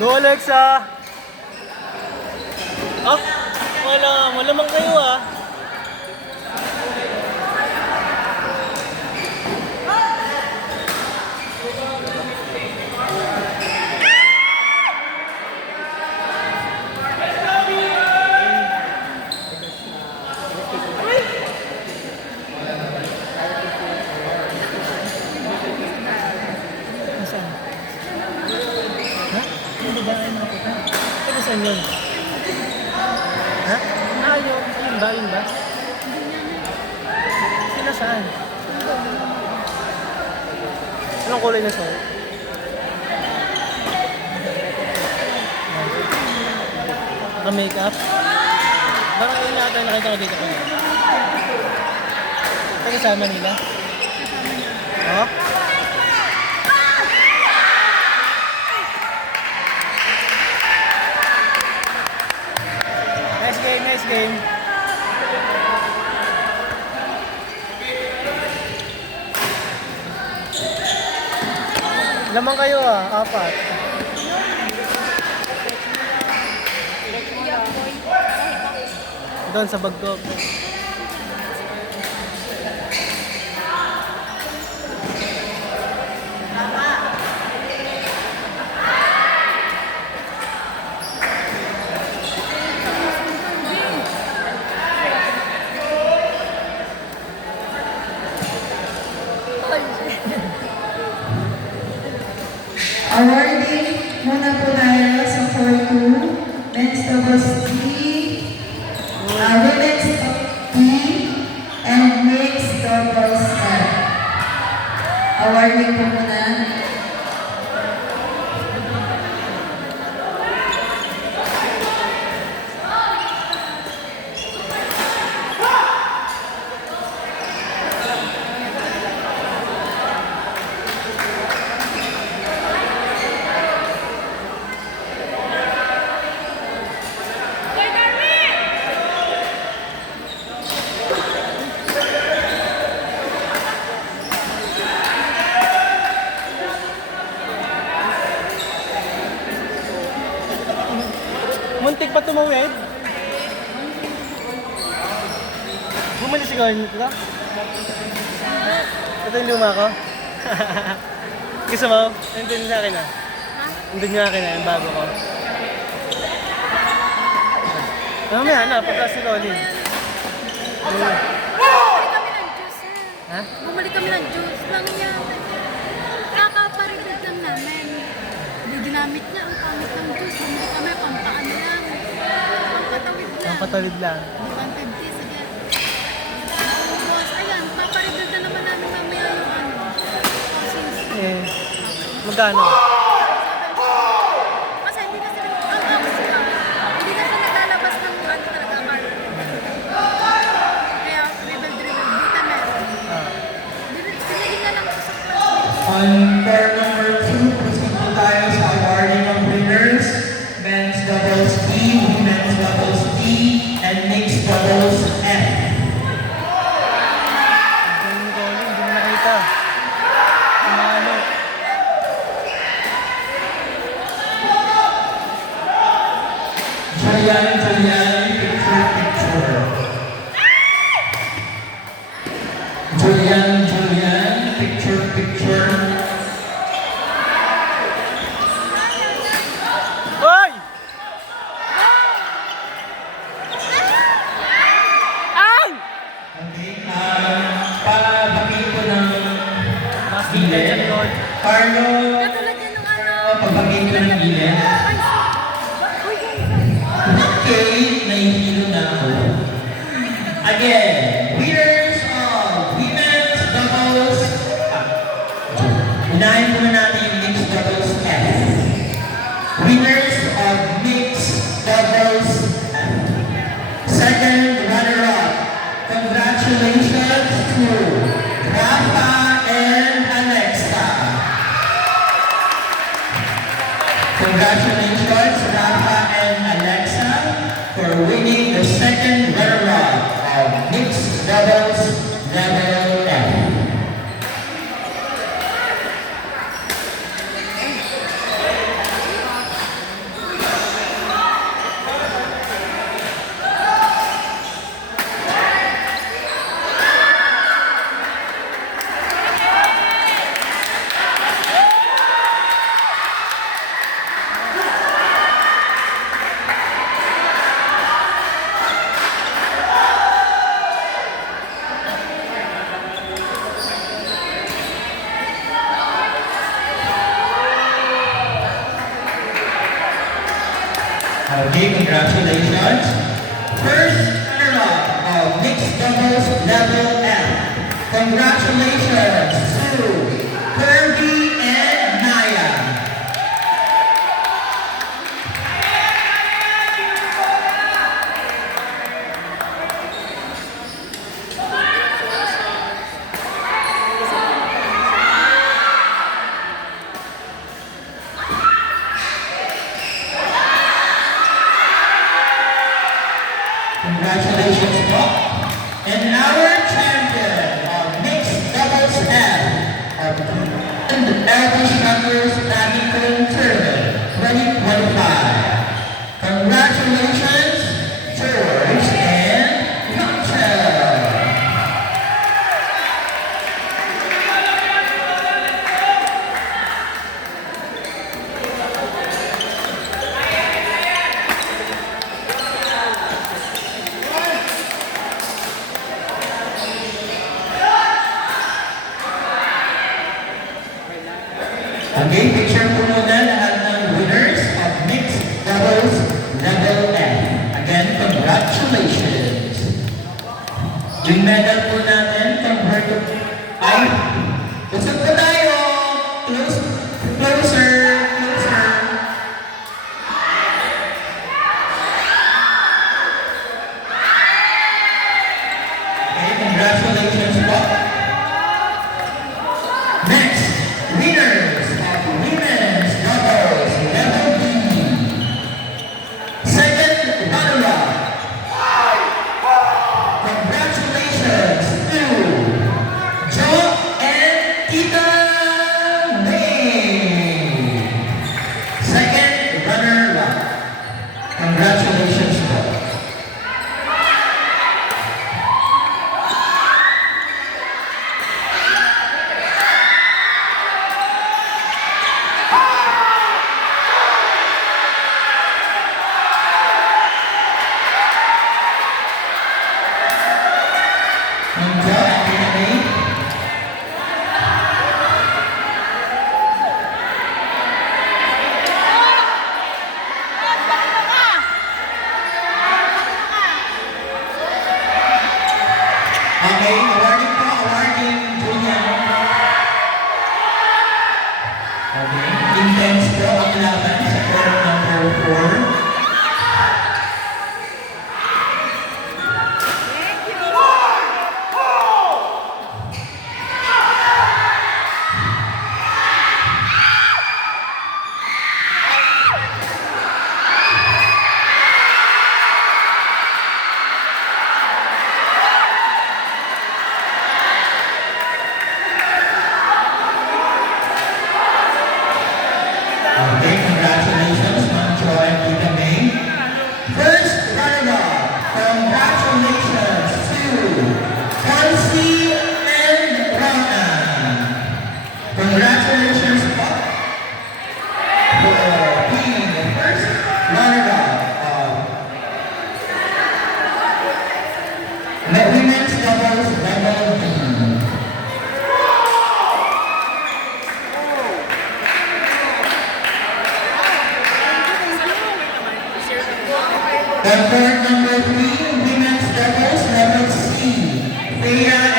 Go, Alexa! Ah, malamang kayo ah. Nasaan? Ha? Hindi ba ay maputa? Taga saan yun? Ha? Ah, yun ba? Yun ba? Sila saan? Anong kulay na sa'yo? Naka-makeup? Parang yun yata nakita ko dito kanina. Taga saan Manila? Oo? Nice game. Lamang kayo ah, 4. Doon sa Bagdog. Awarding muna po tayo sa 4-2, men's doubles T, women's T, and mixed doubles F. Awarding po muna. Muntik pa tumawid. Bumalik si Garnet ka? Ito yung luma ko. Gusto mo? Nandun sa akin ah. Nandun nga akin ah, yung bago ko. Mamaya na, pagka si Colin. Bumalik kami ng juice. Ha? Bumalik kami ng juice lang niya. Kakaparigod lang namin. Hindi ginamit niya ang pangit ng juice. Bumalik kami, pampaano lang. Pampatawid lang. Pampatawid lang. 150, sige. Tapos, ayan, paparigod na naman namin mamaya yung ano. Eh, magkano? Kasi hindi na sila, hindi na sila naglalabas ng ano talaga, card. Kaya, dribble, dito meron. Dinigin na lang ko sa first. On pair number 2, proceed po tayo sa awarding of winners, men's doubles T, women's doubles T, and mixed doubles F. Ang galing ni Colin, hindi mo nakita. Tumalo. Julian, picture. Julian, picture. Hoy! Ay! Okay, pabagay ko ng Basket sa likod. Carlo, Katulad yan ng ano. pabagay ko ng gilid. Uy, Okay, nahihilo na ako. Again, winners of women's doubles. Unahin muna natin yung mixed doubles F. Winners of mixed doubles F. Second runner-up. Congratulations to Rafa and Alexa. Congratulations. Okay, congratulations. First runner-up of mixed doubles level F. Congratulations to Kirby and Naya. Congratulations, Bob. And our champion of mixed doubles F of the Elvis Shutters Badminton Tournament 2025. Congratulations, George and Rachel. Okay, picture po muna lahat ng winners of mixed doubles level F. Again, congratulations. Yung medal po natin, convert to... Ay, usap po tayo. Closer. Okay, congratulations po. Next, winners of women's doubles level B. Second runner-up. Congratulations to Jo and Tita May. Second runner-up. Congratulations po. Okay, awarding Julian. Okay, intense po ang laban sa court number 4. Okay, congratulations, Ma'am Joy and Tita May. First runner-up, congratulations to Chelsea and Ronan. Congratulations po for being the first runner-up of women's doubles level B. And court number 3, women's doubles level C. Thea